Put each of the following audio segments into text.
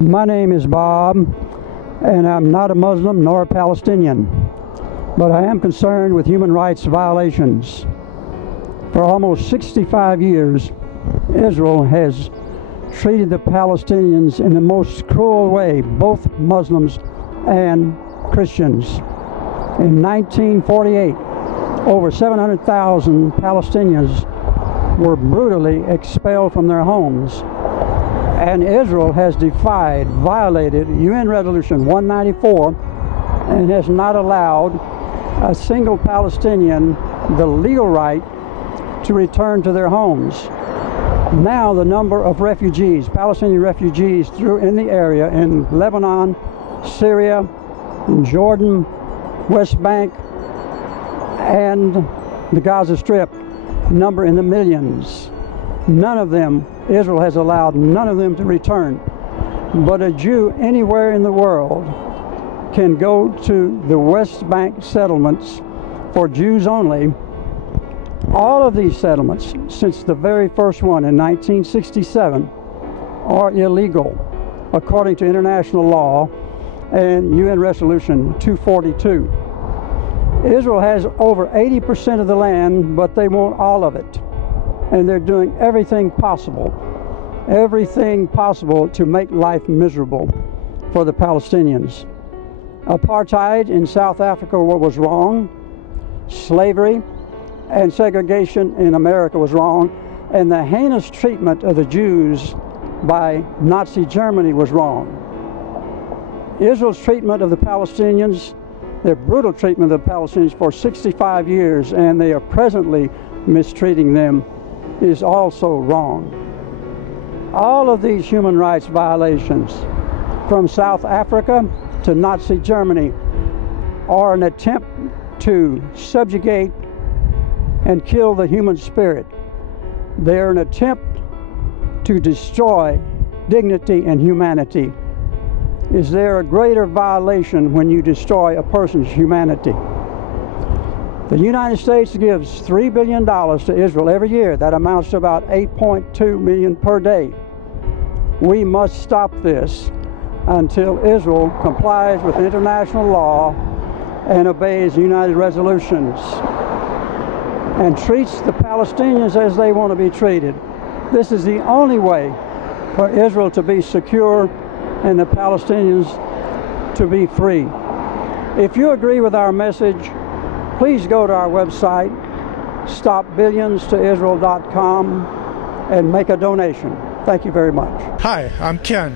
My name is Bob, and I'm not a Muslim nor a Palestinian, but I am concerned with human rights violations. For almost 65 years, Israel has treated the Palestinians in the most cruel way, both Muslims and Christians. In 1948, over 700,000 Palestinians were brutally expelled from their homes. And Israel has defied, violated UN Resolution 194 and has not allowed a single Palestinian the legal right to return to their homes. Now the number of refugees, Palestinian refugees in the area in Lebanon, Syria, Jordan, West Bank, and the Gaza Strip number in the millions. None of them, Israel has allowed none of them to return. But a Jew anywhere in the world can go to the West Bank settlements for Jews only. All of these settlements, since the very first one in 1967, are illegal according to international law and UN Resolution 242. Israel has over 80% of the land, but they want all of it. And they're doing everything possible to make life miserable for the Palestinians. Apartheid in South Africa was wrong. Slavery and segregation in America was wrong. And the heinous treatment of the Jews by Nazi Germany was wrong. Israel's treatment of the Palestinians, their brutal treatment of the Palestinians for 65 years, and they are presently mistreating them, is also wrong. All of these human rights violations, from South Africa to Nazi Germany, are an attempt to subjugate and kill the human spirit. They are an attempt to destroy dignity and humanity. Is there a greater violation when you destroy a person's humanity? The United States gives $3 billion to Israel every year. That amounts to about $8.2 million per day. We must stop this until Israel complies with international law and obeys United resolutions and treats the Palestinians as they want to be treated. This is the only way for Israel to be secure and the Palestinians to be free. If you agree with our message, please go to our website, stopbillionstoisrael.com, and make a donation. Thank you very much. Hi, I'm Ken.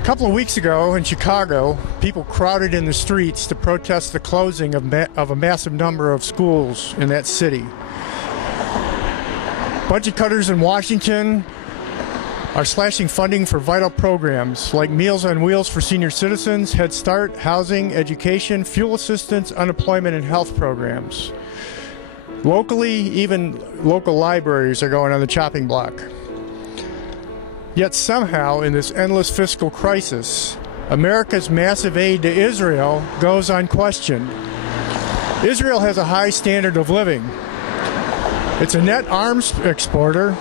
A couple of weeks ago in Chicago, people crowded in the streets to protest the closing of a massive number of schools in that city. Budget cutters in Washington are slashing funding for vital programs like Meals on Wheels for senior citizens, Head Start, housing, education, fuel assistance, unemployment, and health programs. Locally, even local libraries are going on the chopping block. Yet somehow, in this endless fiscal crisis, America's massive aid to Israel goes unquestioned. Israel has a high standard of living. It's a net arms exporter.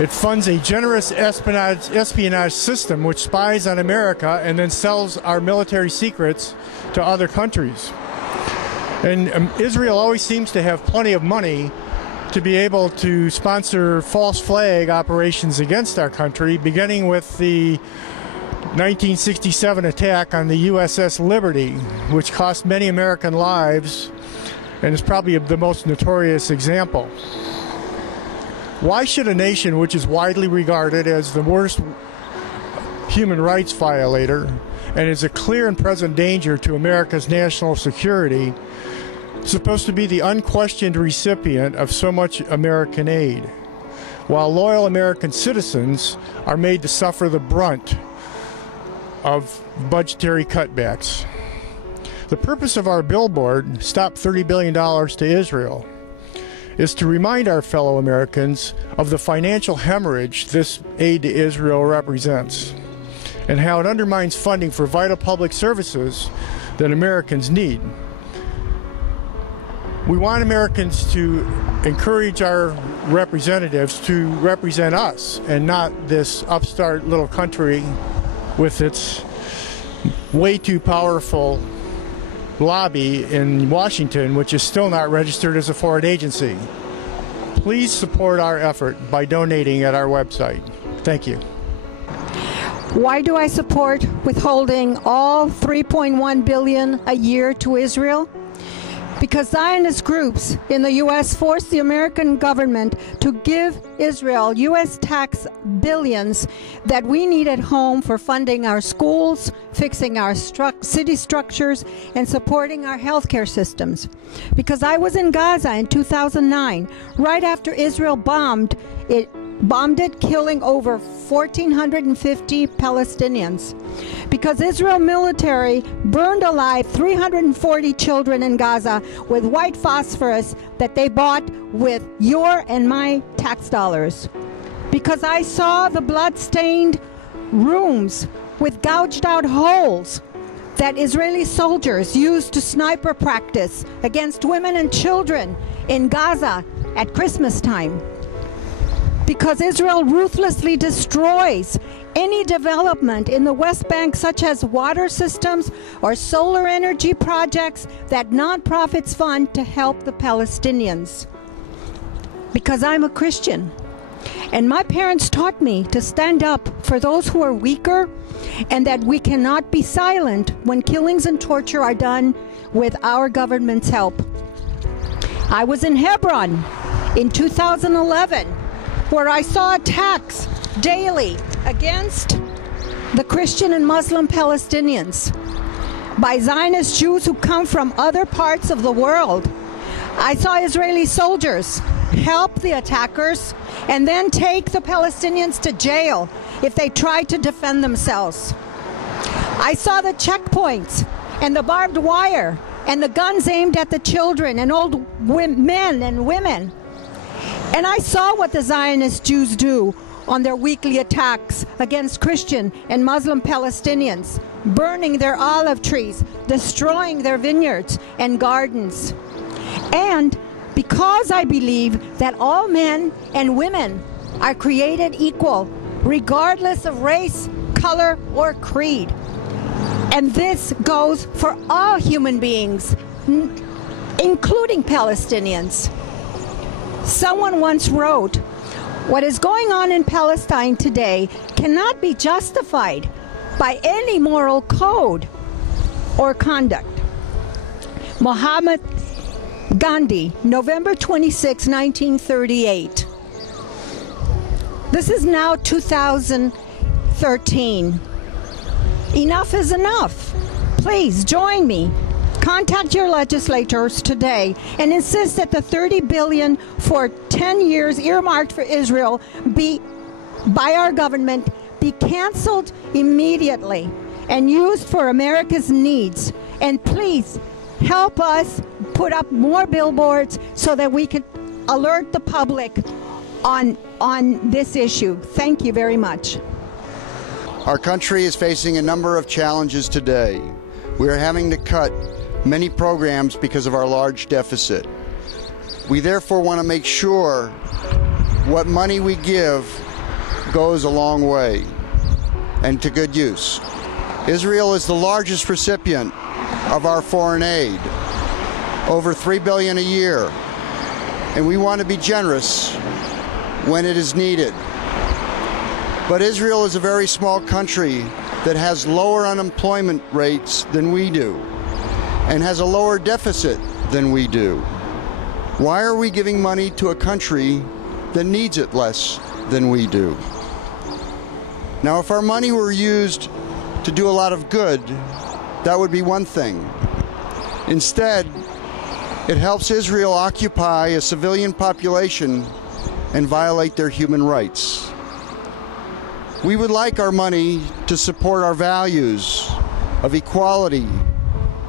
It funds a generous espionage system which spies on America and then sells our military secrets to other countries. And Israel always seems to have plenty of money to be able to sponsor false flag operations against our country, beginning with the 1967 attack on the USS Liberty, which cost many American lives and is probably the most notorious example. Why should a nation which is widely regarded as the worst human rights violator and is a clear and present danger to America's national security supposed to be the unquestioned recipient of so much American aid, while loyal American citizens are made to suffer the brunt of budgetary cutbacks? The purpose of our billboard, Stop $30 Billion to Israel, is to remind our fellow Americans of the financial hemorrhage this aid to Israel represents and how it undermines funding for vital public services that Americans need. We want Americans to encourage our representatives to represent us and not this upstart little country with its way too powerful lobby in Washington, which is still not registered as a foreign agency. Please support our effort by donating at our website. Thank you. Why do I support withholding all $3.1 billion a year to Israel? Because Zionist groups in the U.S. force the American government to give Israel U.S. tax billions that we need at home for funding our schools, fixing our city structures, and supporting our healthcare systems. Because I was in Gaza in 2009, right after Israel bombed it, killing over 1,450 Palestinians. Because Israel military burned alive 340 children in Gaza with white phosphorus that they bought with your and my tax dollars. Because I saw the blood-stained rooms with gouged out holes that Israeli soldiers used to sniper practice against women and children in Gaza at Christmas time. Because Israel ruthlessly destroys any development in the West Bank, such as water systems or solar energy projects that nonprofits fund to help the Palestinians. Because I'm a Christian, and my parents taught me to stand up for those who are weaker, and that we cannot be silent when killings and torture are done with our government's help. I was in Hebron in 2011, where I saw attacks daily against the Christian and Muslim Palestinians by Zionist Jews who come from other parts of the world. I saw Israeli soldiers help the attackers and then take the Palestinians to jail if they tried to defend themselves. I saw the checkpoints and the barbed wire and the guns aimed at the children and old men and women. And I saw what the Zionist Jews do on their weekly attacks against Christian and Muslim Palestinians, burning their olive trees, destroying their vineyards and gardens. And because I believe that all men and women are created equal, regardless of race, color, or creed. And this goes for all human beings, including Palestinians. Someone once wrote, "What is going on in Palestine today cannot be justified by any moral code or conduct." Muhammad Gandhi, November 26, 1938. This is now 2013. Enough is enough. Please join me. Contact your legislators today and insist that the $30 billion for 10 years earmarked for Israel by our government be canceled immediately and used for America's needs. And please help us put up more billboards so that we can alert the public on this issue. Thank you very much. Our country is facing a number of challenges today. We are having to cut many programs because of our large deficit. We therefore want to make sure what money we give goes a long way and to good use. Israel is the largest recipient of our foreign aid, over $3 billion a year, and we want to be generous when it is needed. But Israel is a very small country that has lower unemployment rates than we do and has a lower deficit than we do. Why are we giving money to a country that needs it less than we do? Now, if our money were used to do a lot of good, that would be one thing. Instead, it helps Israel occupy a civilian population and violate their human rights. We would like our money to support our values of equality,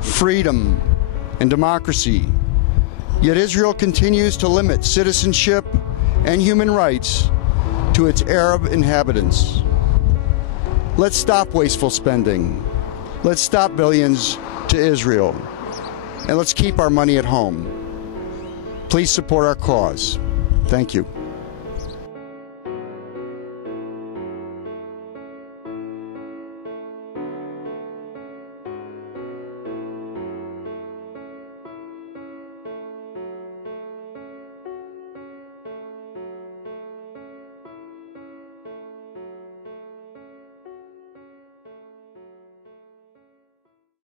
freedom, and democracy. Yet Israel continues to limit citizenship and human rights to its Arab inhabitants. Let's stop wasteful spending. Let's stop billions to Israel. And let's keep our money at home. Please support our cause. Thank you.